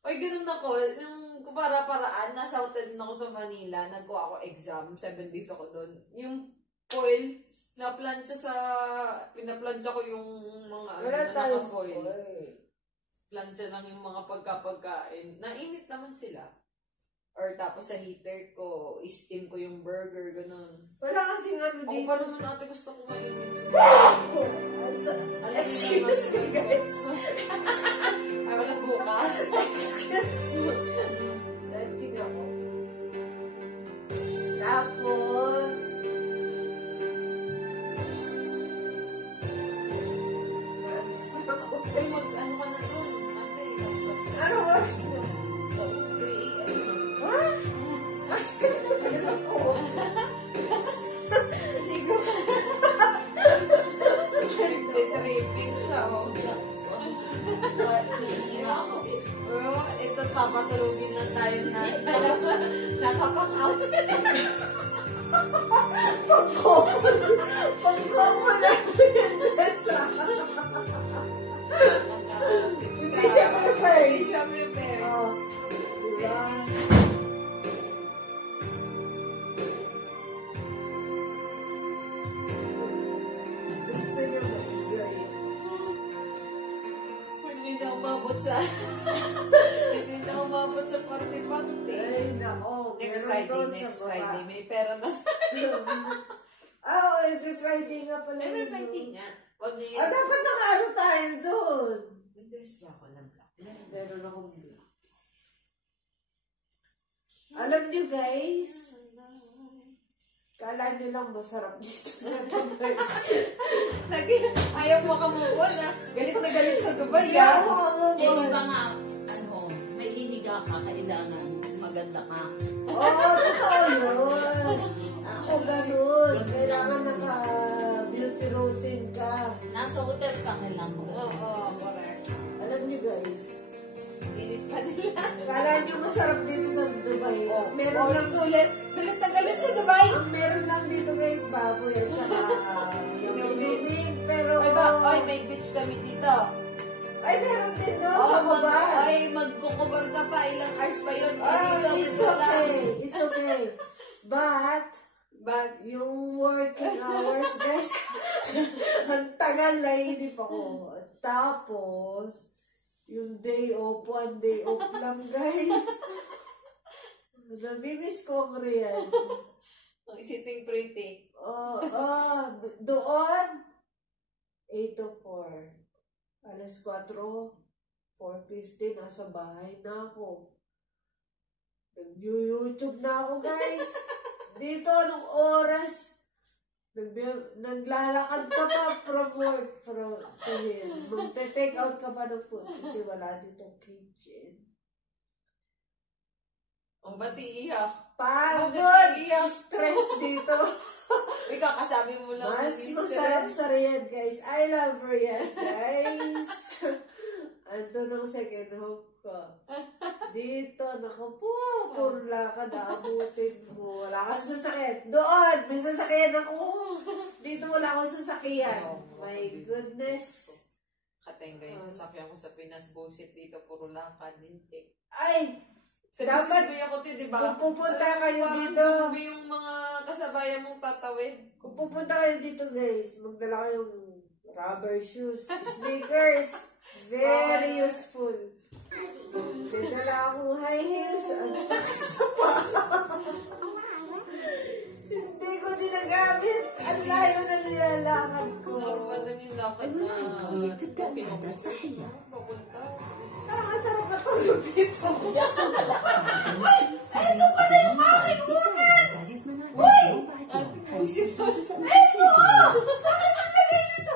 Oy, ganun ako. Yung para-paraan, nasa hotel ako sa Manila, nagkuha ako exam, 7 days ako doon. Yung foil, pinaplansya ko yung mga naka-foil. Plansya lang yung mga pagkapagkain. Nainit naman sila. Or tapos sa heater ko, steam ko yung burger, ganun. Wala kasing ano dito. Ako pa naman ate gusto ko mainit. Excuse me guys. Ay, walang bukas. Excuse me. Nandiyan ako. Tapos, ay, ano ka na doon? Ate, ano oras na? Mas ka na ako. Ligo ka. Tripping siya, ito, papatulogin na tayo na. Nakapang-out. Pag-cover na Hindi siya prepare. Diba? sa... Hindi na umabot sa party-party. Ay, nako. Next meron doon Friday, sa next baba. Friday. May pera na. Every Friday nga pala. Every Friday nga. Wag niyo. Dapat nakaano tayo doon. Nag-dress ba ako ng black? Meron akong black. Alam niyo guys, kala niyo lang masarap dito sa Dubai. Ayaw mo kamukuha na. Galit na galit sa Dubai. Di ba nga, may hiniga ka, kailangan maganda ka. Oo, totoo yun. Ako ganun. Kailangan naka-beauty routine ka. Nasa hotel ka, kailangan mo. Oo, correct. Alam niyo guys, Init pa nila. kala niyo masarap dito sa Dubai. Meron lang ulit. Galit na galit sa Dubai. Ang meron lang dito guys, baboy at saka yung pero... Ay, may beach kami dito. Ay, meron din doon sa baba. Ay, magkukubar ka pa. Ilang hours pa yun. It's okay. It's okay. But yung working hours, guys, ang tagal na inip ako. Tapos, yung day off, one day off lang, guys. Namimiss ko ang Riyadh. Ang sitting pretty. Doon, 8 to 4. Alas 4, 4:50, nasa bahay na ako. Nag-YouTube na ako, guys. Dito, anong oras? Naglalakad ka pa from work, magte-take out ka pa ng food kasi wala dito kitchen. Ang bati iyak. Pagod! Stress dito. Ikaw, kasabi mo lang. Mas masarap sa Riyadh, guys. I love Riyadh, guys. Ando ng second home ko. Dito, puro lakad, naabutin mo. Wala kang sasakyan. Doon, may sasakyan ako. Dito wala akong sasakyan. My goodness. Katengga yung sasakyan ko sa Pinas. Bullshit dito, puro lakad. Hindi. Ay! Dapat, ako di ba? Kung pupunta kayo dito. Parang yung mga kasabayan mong tatawid. Kung pupunta kayo dito, guys, magdala kayong rubber shoes, sneakers. Very useful. Dinala akong high heels. Ang sakit sa paa. Hindi ko dinagamit. Ang layo na nilalakad ko. Normal lang yung lakad na. Parang ang sarap na tulog dito. Ay! Ito pala yung aking unan! Uy! Ito! Bakit nalagay dito?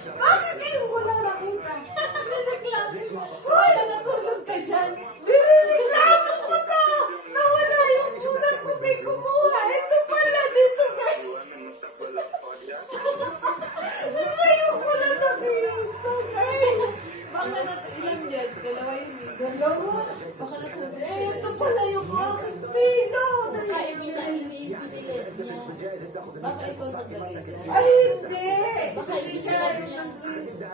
Bakit kayo walang nakita? Uy! Natulog ka dyan. Nireklamo ko to! Nawala yung unan ko. May kumuha. Ito pala dito guys. Ngayon ko lang nakita guys. Baka ilan dyan? Dalawa yun eh. Dalawa? Baka natulog. Ito pala yung aking pilo. Baka ikaw naglagay dyan. Ay, hindi. Baka siya yung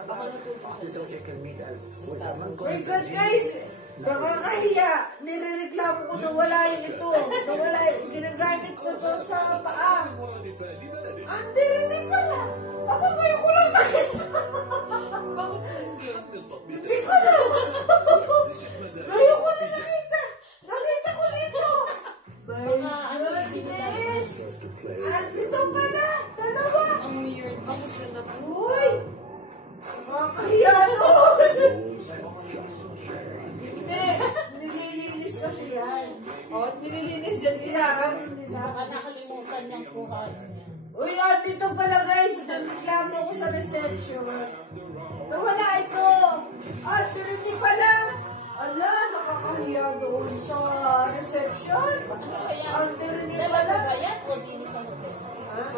baka natulog. My God, guys. Nakakahiya. Nirereklamo ko na wala yung ito. Na wala yung ginagamit ko to sa paa. Andi rin pala. Ako ngayon ko lang nakita. Hindi ko na. Ngayon ko na nakita. Nakita ko dito. My goodness. Andito pala. Dalawa. Ang weird. Bakit siya natulog? Uy. Nakakahiya doon. Hindi. Nililinis kasi yan. Oh, nililinis dyan nila. Baka nakalimutan niyang kuhain niya. Uy, dito pala guys. Nagreklamo ko sa reception. Nawala ito. Hindi pala. Ala, nakakahiya doon sa reception. Hindi pala. Bayad o dito sa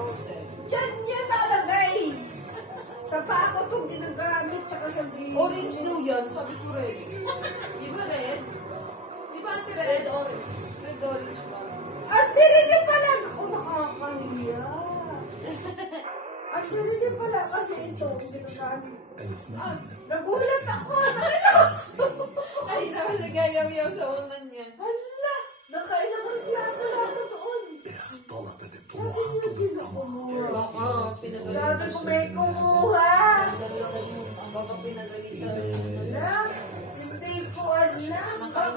hotel? Diyan niya nakalagay. Sa pa ako itong ginagamit tsaka sa gilid. Orange daw yan. Sabi ko red. Di ba red? Di ba ate red? Orange. Red orange ba? Ate rin pala. Ako nakakahiya. Ate rin pala kasi ito ang ginagamit. Nagulat ako. Ay, naman nagayaw-yaw sa unan niya. Hala, nakailang reklamo na ako doon. Sabi mo sino kumuha? Baka pinatuloy Sabi ko may kumuha.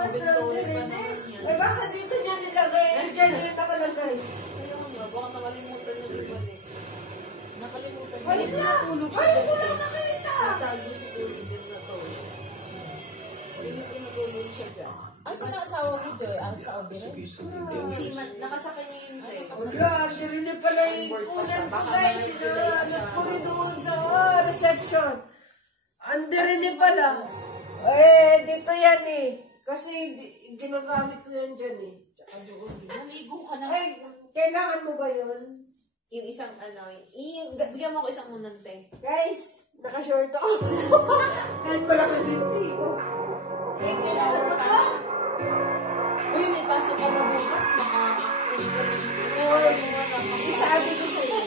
Bakit eh, bakit dito niya nilagay? Diyan niya nakalagay. Ayun nga, baka nakalimutan yung iba eh. Nakalimutan niya. Balik na! Natulog siya. Balik ko lang nakita! Natago siguro din na to. Pinatulog siya dyan. Asa na asawa mo doon? Ang Saudi rin? Si nakasakay niya yun eh. Wala, sirili pala yung kunan ko guys. Sinanap ko rin doon sa reception. Andirinig pala. Eh, dito yan eh. Kasi ginagamit ko yan dyan eh. Tsaka doon. Naligo ka na. Ay, kailangan mo ba yun? Yung isang bigyan mo ko isang unante. Guys, naka-short ako. Kahit pala ka binti ko. Eh, kailangan mo ba? Uy, may pasok ka na bukas. Maka-tinta ng Uy, sabi ko sa'yo.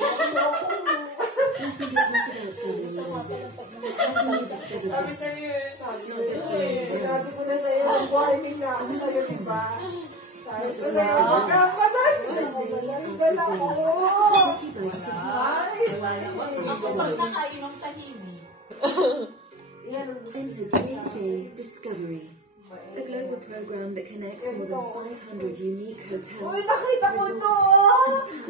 Sabi sa'yo eh. Sabi ko na sa'yo. Warning na ako sa'yo, diba? Sabi ko na sa'yo. Magkakamas! Wala ako. Ako pag nakainom tahimik. Enter JJ Discovery, a global program that connects more than 500 unique hotels. Uy, nakita ko to!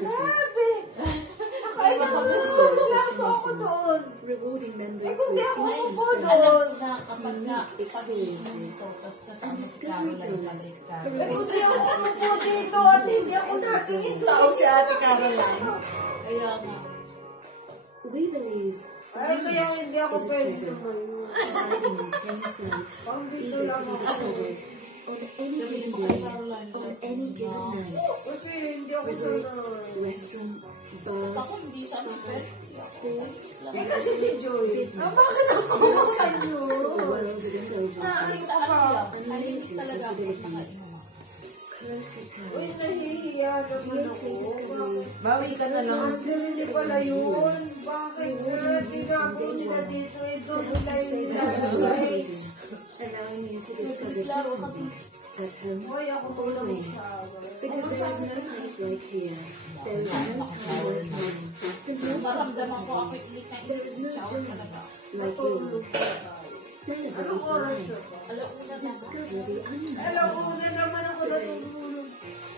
Grabe! Nakita ko to! Wala po ako doon! Rewarding members Hindi with ako instant po fun, doon! Kapag experiences, and discovery dollars. Hindi ako po dito at hindi ako natingin doon. Tao si Ate Caroline. Kaya nga. We believe Ay, kaya hindi ako is a pwede treasure, tumayo. hiding in plain sight, Dito eager lang to be ako. discovered on any given day, on any given night. Kasi hindi ako Resorts, sanay. restaurants, bars, Ako hindi sa amin pwede. sports, Eh, kasi si Joy. business. Bakit ako sa inyo? The world of indulgence. Nakita ka. Unlimited possibilities. Close at Uy, hand. nahihiya naman ako. Discovery. Bawi ka na lang. Hindi pala yun. Bakit nga? Di na ako nila dito. Ito nila yung nilalagay. Allowing you to discover differently at home Uy, ako or lang away. siya. Because there is no place like here. There is no time like home. And no Maramdaman ko ako ilik na There is no journey like yours. Celebrate Anong oras life. na ba? Discover the unknown. Alam ko na naman ako natutulog.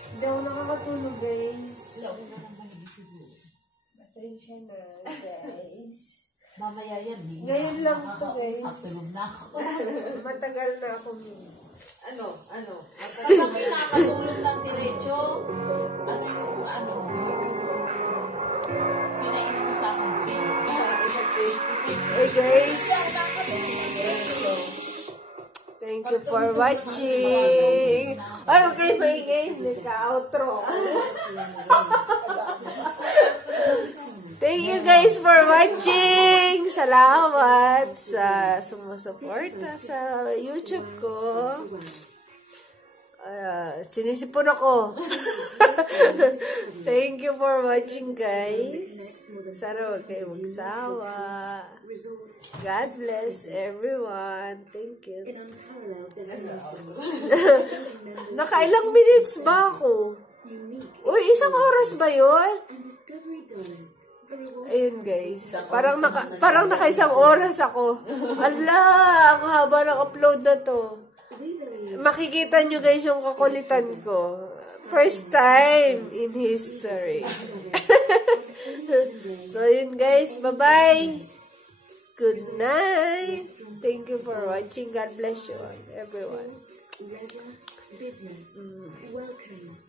Hindi ako nakakatulog, guys. Launa ng maligid siguro. Pasensya na, guys. Mamaya yan eh. Ngayon lang to, guys. Tulog na ako. Matagal na ako. Ano? Kapag pinakatulog ng diretso, pinainom mo sa akin. Hey, guys. Thank you for watching. Ay, okay, maingay. Nagka-outro. Thank you guys for watching. Salamat sa sumusuporta sa YouTube ko. Sinisipon ako. Thank you for watching, guys. Sana huwag kayo magsawa. God bless everyone. Thank you. Nakailang minutes ba ako? Uy, isang oras ba yun? Ayun, guys. Parang naka-isang oras ako. Ala, ang haba ng upload na to. Makikita nyo guys yung kakulitan ko. First time in history. So yun guys, bye-bye. Good night. Thank you for watching. God bless you all, everyone. Leisure, business, welcome.